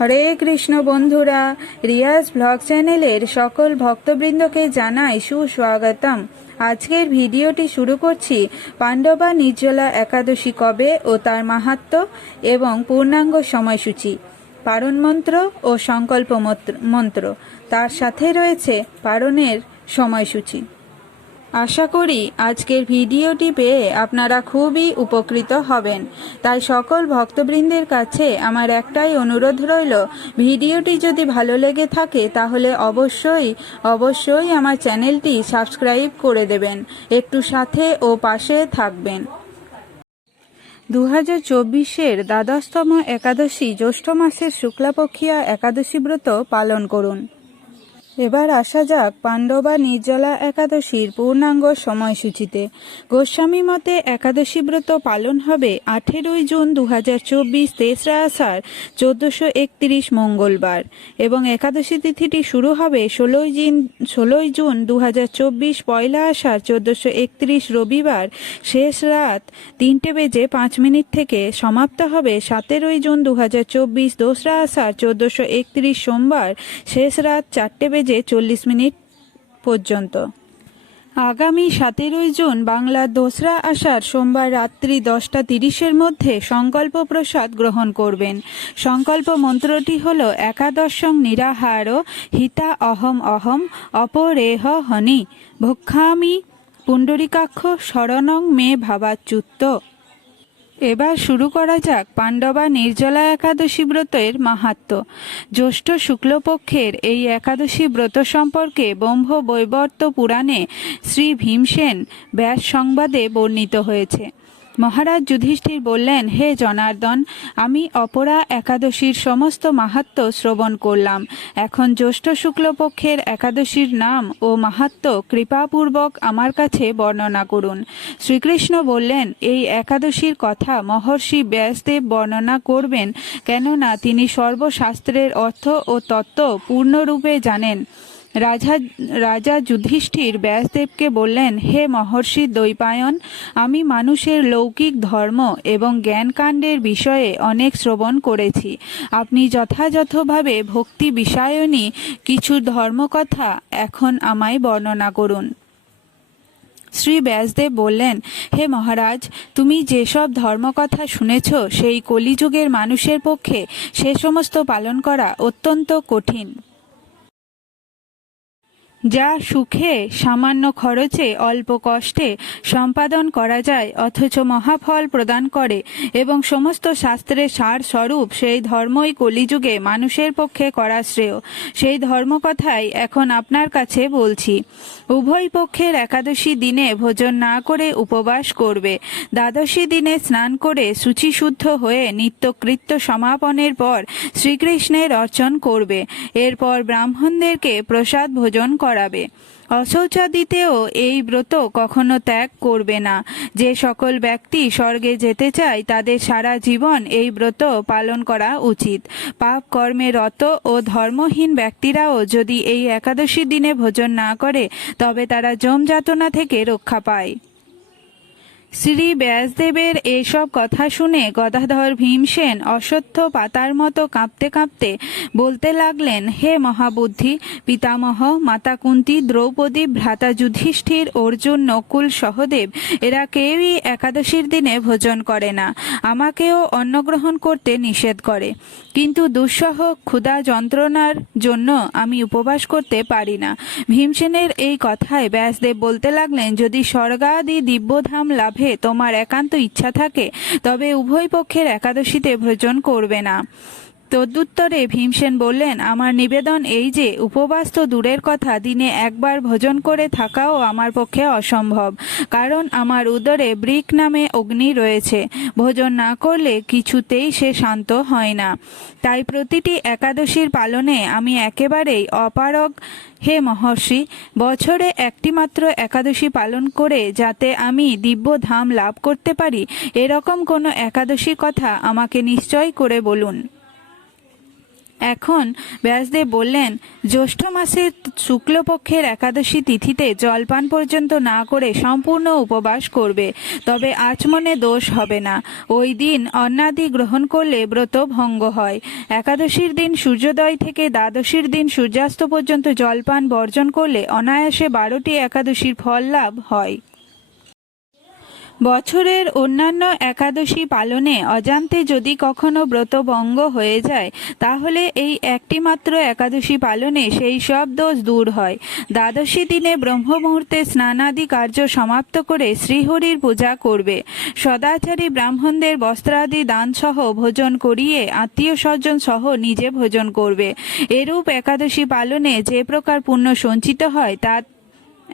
হরে কৃষ্ণ বন্ধুরা, রিয়াজ ব্লগ চ্যানেলের সকল ভক্তবৃন্দকে জানাই সুস্বাগতম। আজকের ভিডিওটি শুরু করছি পাণ্ডবা নির্জলা একাদশী কবে ও তার মাহাত্ম এবং পূর্ণাঙ্গ সময়সূচি, পারণ মন্ত্র ও সংকল্প মন্ত্র- তার সাথে রয়েছে পারণের সময়সূচি। আশা করি আজকের ভিডিওটি পেয়ে আপনারা খুবই উপকৃত হবেন। তাই সকল ভক্তবৃন্দের কাছে আমার একটাই অনুরোধ রইল, ভিডিওটি যদি ভালো লেগে থাকে তাহলে অবশ্যই অবশ্যই আমার চ্যানেলটি সাবস্ক্রাইব করে দেবেন। একটু সাথে ও পাশে থাকবেন। দু হাজার চব্বিশের দ্বাদশতম একাদশী জ্যৈষ্ঠ মাসের শুক্লাপক্ষিয়া একাদশী ব্রত পালন করুন। এবার আসা যাক পাণ্ডবা নির্জলা একাদশীর পূর্ণাঙ্গ সময়সূচিতে। গোস্বামী মতে একাদশী ব্রত পালন হবে আঠেরোই জুন দু হাজার চব্বিশ তেসরা আষাঢ় চোদ্দশো একত্রিশ মঙ্গলবার এবং একাদশী তিথিটি শুরু হবে ষোলোই জিন, ষোলোই জুন দু হাজার চব্বিশ পয়লা আষাঢ় চোদ্দশো একত্রিশ রবিবার। শেষ রাত তিনটে বেজে পাঁচ মিনিট থেকে সমাপ্ত হবে সতেরোই জুন দু হাজার চব্বিশ দোসরা আষাঢ় চোদ্দশো একত্রিশ সোমবার। শেষ রাত চারটে বেজে চল্লিশ মিনিট পর্যন্ত। আগামী সতেরোই জুন বাংলার দোসরা আষাঢ় সোমবার রাত্রি দশটা তিরিশের মধ্যে সংকল্প প্রসাদ গ্রহণ করবেন। সংকল্প মন্ত্রটি হল একাদশং নিরাহার হিতা অহম অহম অপরেহ হনি। ভক্ষামি পুণ্ডরিকাক্ষ শরণং মে ভাবাচ্যুত। এবার শুরু করা যাক পাণ্ডবা নির্জলা একাদশী ব্রতের মাহাত্ম। জ্যৈষ্ঠ শুক্লপক্ষের এই একাদশী ব্রত সম্পর্কে ব্রহ্ম বৈবর্ত পুরাণে শ্রী ভীমসেন ব্যাস সংবাদে বর্ণিত হয়েছে। মহারাজ যুধিষ্ঠির বললেন, হে জনার্দন, আমি অপরা একাদশীর সমস্ত মাহাত্ম শ্রবণ করলাম। এখন জ্যৈষ্ঠ শুক্লপক্ষের একাদশীর নাম ও মাহাত্ম কৃপাপূর্বক আমার কাছে বর্ণনা করুন। শ্রীকৃষ্ণ বললেন, এই একাদশীর কথা মহর্ষি ব্যাসদেব বর্ণনা করবেন, কেননা তিনি সর্বশাস্ত্রের অর্থ ও তত্ত্ব পূর্ণরূপে জানেন। রাজা রাজা যুধিষ্ঠির ব্যাসদেবকে বললেন, হে মহর্ষি দ্বৈপায়ন, আমি মানুষের লৌকিক ধর্ম এবং জ্ঞানকাণ্ডের বিষয়ে অনেক শ্রবণ করেছি। আপনি যথাযথভাবে ভক্তি বিষয়নী কিছু ধর্মকথা এখন আমায় বর্ণনা করুন। শ্রী ব্যাসদেব বললেন, হে মহারাজ, তুমি যেসব ধর্মকথা শুনেছ, সেই কলিযুগের মানুষের পক্ষে সে সমস্ত পালন করা অত্যন্ত কঠিন। যা সুখে, সামান্য খরচে, অল্প কষ্টে সম্পাদন করা যায়, অথচ মহাফল প্রদান করে এবং সমস্ত শাস্ত্রের সার স্বরূপ সেই ধর্মই কলিযুগে মানুষের পক্ষে করা শ্রেয়। সেই ধর্মকথাই এখন আপনার কাছে বলছি। উভয় পক্ষের একাদশী দিনে ভোজন না করে উপবাস করবে। দ্বাদশী দিনে স্নান করে শুচিশুদ্ধ হয়ে নিত্যকৃত্য সমাপনের পর শ্রীকৃষ্ণের অর্চন করবে। এরপর ব্রাহ্মণদেরকে প্রসাদ ভোজন করাবে অশৌচাদিতেও এই ব্রত কখনো ত্যাগ করবে না। যে সকল ব্যক্তি স্বর্গে যেতে চায়, তাদের সারা জীবন এই ব্রত পালন করা উচিত। পাপ কর্মে রত ও ধর্মহীন ব্যক্তিরাও যদি এই একাদশী দিনে ভোজন না করে, তবে তারা যম যাতনা থেকে রক্ষা পায়। শ্রী ব্যাসদেবের এইসব কথা শুনে গদাধর ভীমসেন অশ্বত্থ পাতার মতো কাঁপতে কাঁপতে বলতে লাগলেন, হে মহাবুদ্ধি, পিতামহ মাতা কুন্তি দ্রৌপদী ভ্রাতা যুধিষ্ঠির অর্জুন, নকুল, সহদেব, এরা কেউই একাদশীর দিনে ভোজন করে না। আমাকেও অন্নগ্রহণ করতে নিষেধ করে। কিন্তু দুঃসহ ক্ষুধা যন্ত্রণার জন্য আমি উপবাস করতে পারি না। ভীমসেনের এই কথায় ব্যাসদেব বলতে লাগলেন, যদি স্বর্গাদি দিব্যধাম লাভে তোমার একান্ত ইচ্ছা থাকে তবে উভয় পক্ষের একাদশীতে ভোজন করবে না। তদুত্তরে ভীমসেন বললেন, আমার নিবেদন এই যে, উপবাস তো দূরের কথা, দিনে একবার ভোজন করে থাকাও আমার পক্ষে অসম্ভব, কারণ আমার উদরে ব্রিক নামে অগ্নি রয়েছে, ভোজন না করলে কিছুতেই সে শান্ত হয় না। তাই প্রতিটি একাদশীর পালনে আমি একেবারেই অপারগ। হে মহর্ষি, বছরে একটিমাত্র একাদশী পালন করে যাতে আমি দিব্য ধাম লাভ করতে পারি, এরকম কোনো একাদশী কথা আমাকে নিশ্চয় করে বলুন। এখন ব্যাসদেব বললেন, জ্যৈষ্ঠ মাসের শুক্লপক্ষের একাদশী তিথিতে জলপান পর্যন্ত না করে সম্পূর্ণ উপবাস করবে, তবে আচমনে দোষ হবে না। ওই দিন অন্নাদি গ্রহণ করলে ব্রত ভঙ্গ হয়। একাদশীর দিন সূর্যোদয় থেকে দ্বাদশীর দিন সূর্যাস্ত পর্যন্ত জলপান বর্জন করলে অনায়াসে বারোটি একাদশীর ফল লাভ হয়। বছরের অন্যান্য একাদশী পালনে অজান্তে যদি কখনো ব্রতভঙ্গ হয়ে যায়, তাহলে এই একটি মাত্র একাদশী পালনে সেই সব দোষ দূর হয়। দ্বাদশী দিনে ব্রহ্ম মুহূর্তে স্নানাদি কার্য সমাপ্ত করে শ্রীহরির পূজা করবে। সদাচারী ব্রাহ্মণদের বস্ত্রাদি দান সহ ভোজন করিয়ে আত্মীয় স্বজন সহ নিজে ভোজন করবে। এরূপ একাদশী পালনে যে প্রকার পুণ্য সঞ্চিত হয় তা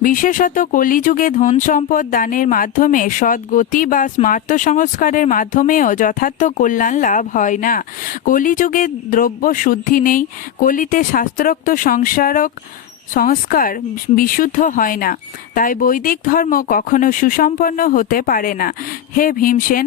বিশেষত কলিযুগে ধন সম্পদ দানের মাধ্যমে সদ্গতি বা স্মার্ত সংস্কারের মাধ্যমেও যথার্থ কল্যাণ লাভ হয় না। কলিযুগে দ্রব্য শুদ্ধি নেই, কলিতে শাস্ত্রোক্ত সংসারক সংস্কার বিশুদ্ধ হয় না। তাই বৈদিক ধর্ম কখনো সুসম্পন্ন হতে পারে না। হে ভীমসেন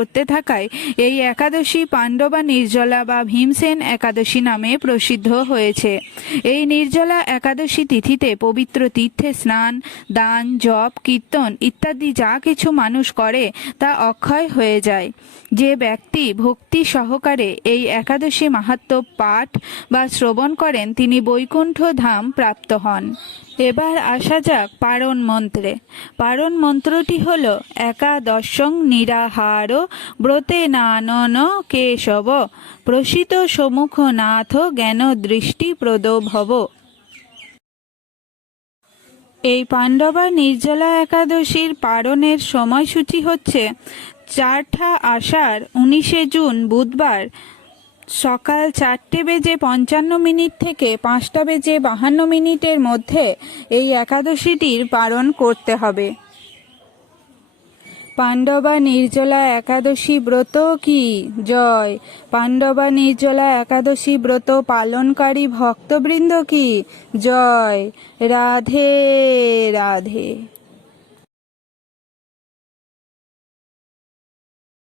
করতে থাকায় এই একাদশী পাণ্ডবা নির্জলা বা ভীমসেন একাদশী নামে প্রসিদ্ধ হয়েছে। এই নির্জলা একাদশী তিথিতে পবিত্র তীর্থে স্নান, দান, জপ, কীর্তন ইত্যাদি যা কিছু মানুষ করে তা অক্ষয় হয়ে যায়। যে ব্যক্তি ভক্তি সহকারে এই একাদশী মাহাত্ম পাঠ বা শ্রবণ করেন, তিনি বৈকুণ্ঠ ধাম প্রাপ্ত হন। এবার আসা যাক পারণ মন্ত্রে। পারণ মন্ত্রটি হল, একাদশং নিরাহার ব্রতে নানন কেশব, প্রসিত সমুখ নাথ জ্ঞান দৃষ্টি প্রদ ভব এই পাণ্ডবা নির্জলা একাদশীর পারণের সময়সূচি হচ্ছে চারঠা আষাঢ় উনিশে জুন বুধবার সকাল চারটে বেজে পঞ্চান্ন মিনিট থেকে পাঁচটা বেজে বাহান্ন মিনিটের মধ্যে এই একাদশীটির পালন করতে হবে। পাণ্ডবা নির্জলা একাদশী ব্রত কি? জয়। পাণ্ডবা নির্জলা একাদশী ব্রত পালনকারী ভক্তবৃন্দ কি? জয়। রাধে রাধে।